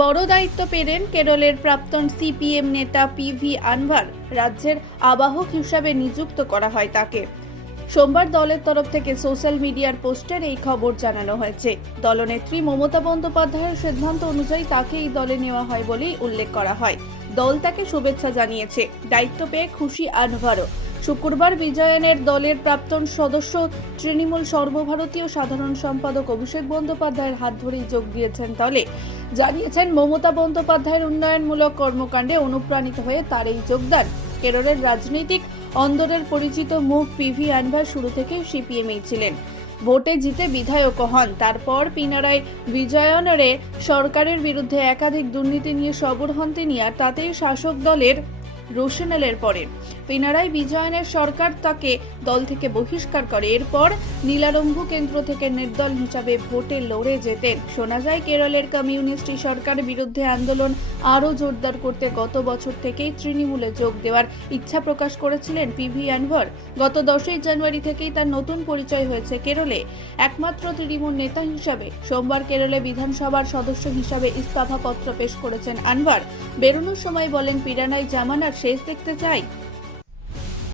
বড় দায়িত্ব পেলেন কেরলের প্রাক্তন সিপিএম নেতা পিভি আনভার। রাজ্যের আবাহক হিসাবে নিযুক্ত করা হয় তাকে। সোমবার দলের তরফ থেকে সোশ্যাল মিডিয়ার পোস্টার এই খবর জানানো হয়েছে। দলনেত্রী মমতা বন্দ্যোপাধ্যায়ের সিদ্ধান্ত অনুযায়ী তাকে এই দলে নেওয়া হয় বলেই উল্লেখ করা হয়। দল তাকে শুভেচ্ছা জানিয়েছে। দায়িত্ব পেয়ে খুশি আনভারও। শুক্রবার বিজয়নের দলের প্রাক্তন সদস্য তৃণমূল সর্বভারতীয় সাধারণ সম্পাদক অভিষেক বন্দ্যোপাধ্যায়ের হাত ধরেই যোগ দিয়েছেন দলে। জানিয়েছেন মমতা বন্দ্যোপাধ্যায়ের উন্নয়নমূলক কর্মকাণ্ডে অনুপ্রাণিত হয়ে তার এই যোগদান। কেরলের রাজনৈতিক অন্দরের পরিচিত মুখ পিভি আনভার শুরু থেকেই সিপিএমই ছিলেন। ভোটে জিতে বিধায়ক হন। তারপর পিনারায় বিজয়নরে সরকারের বিরুদ্ধে একাধিক দুর্নীতি নিয়ে সবর হন তিনি আর তাতেই শাসক দলের রোশনালের পরে। পিনারায় বিজয়নের সরকার তাকে দল থেকে বহিষ্কার করে। এরপর নীলারম্ভ কেন্দ্র থেকে নির্দল হিসাবে ভোটে লড়ে যেতেন শোনা যায়, কেরলের কমিউনিস্ট সরকারের বিরুদ্ধে আন্দোলন আরও জোরদার করতে গত বছর থেকেই তৃণমূলে যোগ দেওয়ার ইচ্ছা প্রকাশ করেছিলেন পিভি আনভার গত দশই জানুয়ারি থেকেই তার নতুন পরিচয় হয়েছে কেরলে। একমাত্র তৃণমূল নেতা হিসাবে সোমবার কেরলে বিধানসভার সদস্য হিসাবে ইস্তফাপত্র পেশ করেছেন আনভার বেরোনোর সময় বলেন, পিরানাই জামানার শেষ দেখতে চাই।